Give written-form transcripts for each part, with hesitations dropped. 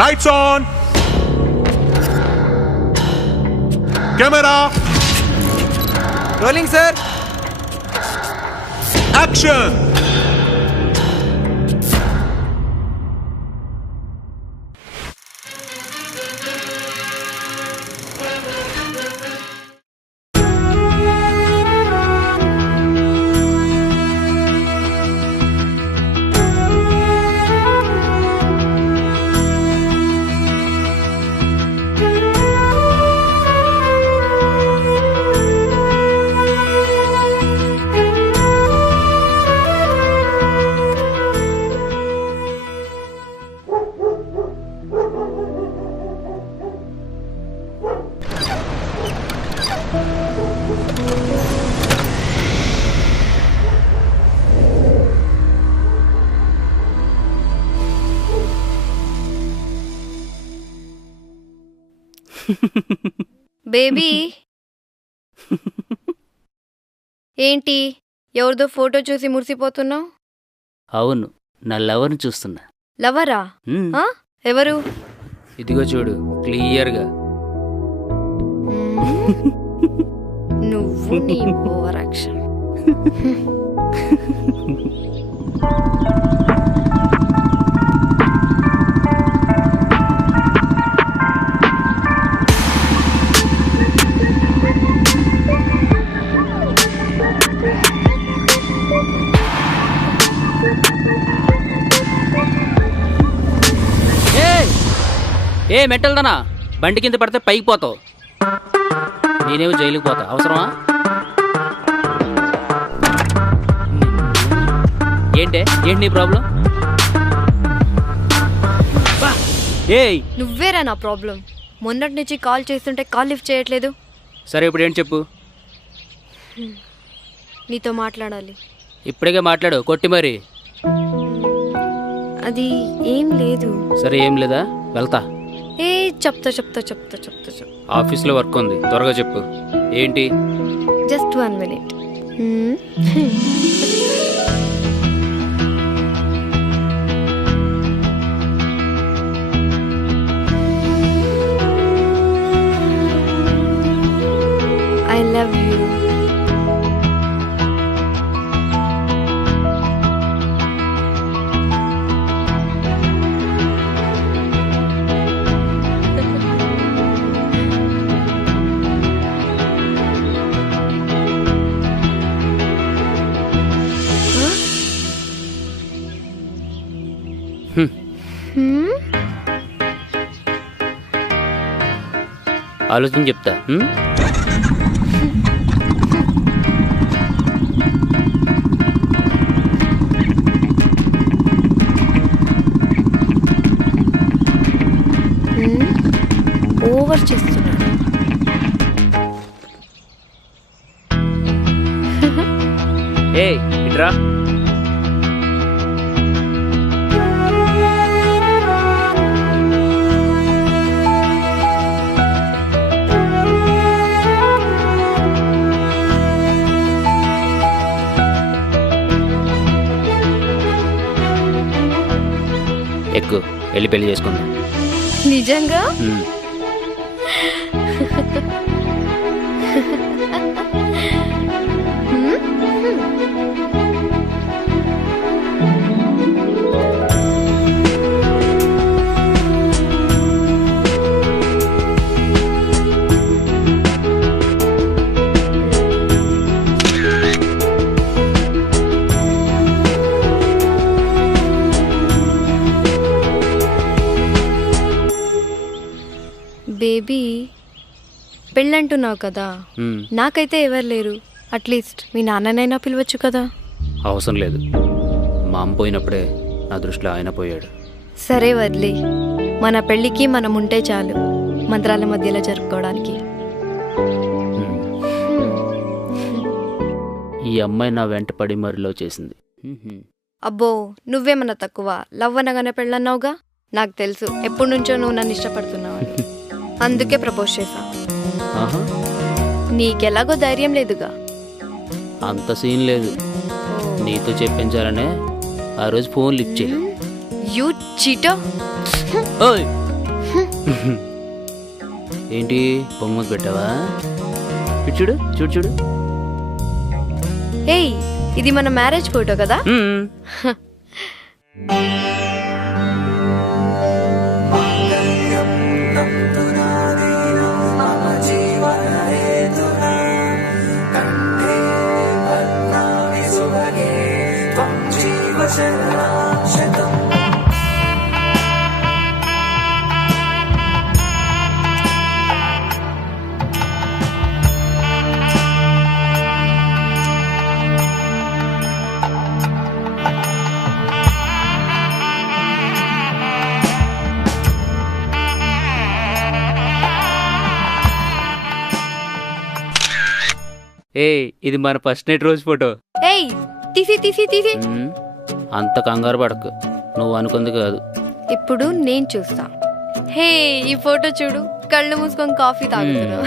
Lights on. Camera. Rolling, sir. Action. Baby ఏంటి ఎవరిదో photo చూసి మురిసిపోతున్నావు? అవును, నా లవర్ని చూస్తున్నా. లవరా? ఎవరు? ఇదిగో చూడు క్లియర్గా. నువ్వు నీ ఓవర్ యాక్షన్. ఏ మెంటల్దనా, బండి కింద పడితే పైకి పోతావు, నేనేమో జైలుకి పోతా. అవసరమా? ఏంటి నీ ప్రాబ్లం? ఏయ్ నువ్వేరా నా ప్రాబ్లం. మొన్నటి నుంచి కాల్ చేస్తుంటే కాల్ లిఫ్ట్ చేయట్లేదు. సరే ఇప్పుడు ఏంటి చెప్పు. నీతో మాట్లాడాలి. ఇప్పటికే మాట్లాడు, కొట్టి మరి. అది ఏం లేదు. సరే ఏం లేదా, వెళ్తా. ఏ చెప్తా. ఆఫీస్లో వర్క్ ఉంది, త్వరగా చెప్పు. ఏంటి? Just 1 minute. I love you. ఆలోచన చెప్తా. ఓవర్ చేస్తున్నాడు. ఏయ్ ఇట్రా. ఎక్కు, వెళ్ళి పెళ్లి చేసుకుందాం. నిజంగా? బేబీ పెళ్ళంటున్నావు కదా, నాకైతే ఎవరు లేరు. అట్లీస్ట్ మీ నాన్ననైనా పిలవచ్చు కదా. అవసరం లేదు, మా అమ్మ పోయినప్పుడే నా దృష్టిలో ఆయన పోయాడు. సరే వదిలే, మన పెళ్ళికి మనం ఉంటే చాలు, మంత్రాల మధ్యలో జరుపుకోవడానికి. ఈ అమ్మాయి నా వెంట పడి మరి లవ్ చేసింది. అబ్బో నువ్వేమన్నా తక్కువ, లవ్ అనగానే పెళ్ళన్నావుగా. నాకు తెలుసు ఎప్పటి నుంచో నువ్వు నన్ను ఇష్టపడుతున్నావు, అందుకే ప్రపోజ్ చేశా. నీకెలాగో ధైర్యం లేదుగా. అంత సీన్ లేదు, నీతో చెప్పించాలనే ఆ రోజు ఫోన్ లిఫ్ట్ చేయి. You cheater. ఏంటి పొంగు పెట్టావా? ఇటు చూడు చూడు చూడు. ఏయ్, ఇది మన మ్యారేజ్ ఫోటో కదా? ఏ, ఇది మన ఫస్ట్ నైట్ రోజు ఫోటో. ఏయ్, తీసి తీసి తీసి. అంత కంగారు పడకు, నువ్వు అనుకుంది కాదు. ఇప్పుడు నేను చూస్తా. హే, ఈ ఫోటో చూడు, కళ్ళు మూసుకొని కాఫీ తాగుతున్నావు.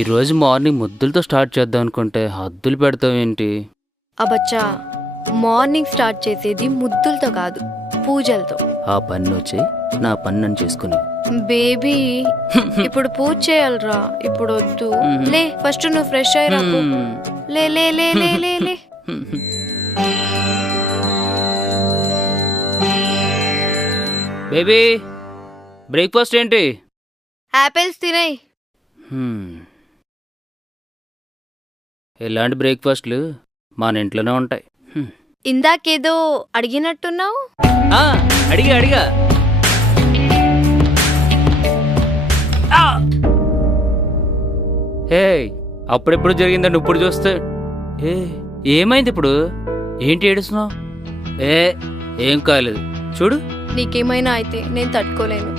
ఈరోజు మార్నింగ్ ముద్దులతో స్టార్ట్ చేద్దాం అనుకుంటే హద్దులు పెడతావేంటి? అబచ్చా, మార్నింగ్ స్టార్ట్ చేసేది ముద్దులతో కాదు, పూజలతో. ఆ పని వచ్చి నా పని నన్ను చేసుకుని. బేబీ, ఇప్పుడు పూజ చేయాలరా, ఇప్పుడు వద్దు. లే, ఫస్ట్ నువ్వు ఫ్రెష్ అయ్యి రాకు. లే లే లే లే లే లే. బేబీ, బ్రేక్ఫాస్ట్ ఏంటి? యాపిల్స్ తినేయ్. ఇలాంటి బ్రేక్ఫాస్ట్లు మన ఇంట్లోనే ఉంటాయి. ఇందాకేదో అడిగినట్టున్నావు. అడిగా అడిగా. హే, అప్పుడెప్పుడు జరిగిందని ఇప్పుడు చూస్తే ఏమైంది ఇప్పుడు? ఏంటి ఏడుస్తున్నావు? ఏం కాలేదు, చూడు. నీకేమైనా అయితే నేను తట్టుకోలేను.